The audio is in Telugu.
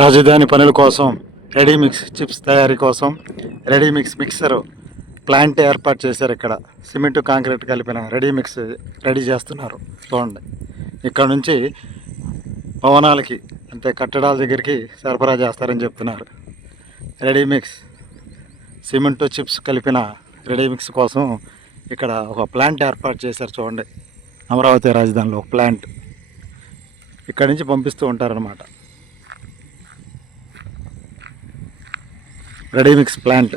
రాజధాని పనుల కోసం రెడీమిక్స్ చిప్స్ తయారీ కోసం రెడీమిక్స్ మిక్సర్ ప్లాంట్ ఏర్పాటు చేశారు. ఇక్కడ సిమెంట్ కాంక్రీట్ కలిపిన రెడీమిక్స్ రెడీ చేస్తున్నారు. చూడండి, ఇక్కడ నుంచి భవనాలకి అంటే కట్టడాల దగ్గరికి సరఫరా చేస్తారని చెప్తున్నారు. రెడీమిక్స్ సిమెంట్ చిప్స్ కలిపిన రెడీమిక్స్ కోసం ఇక్కడ ఒక ప్లాంట్ ఏర్పాటు చేశారు. చూడండి, అమరావతి రాజధానిలో ఒక ప్లాంట్ ఇక్కడ నుంచి పంపిస్తూ ఉంటారన్నమాట. Ready-mix plant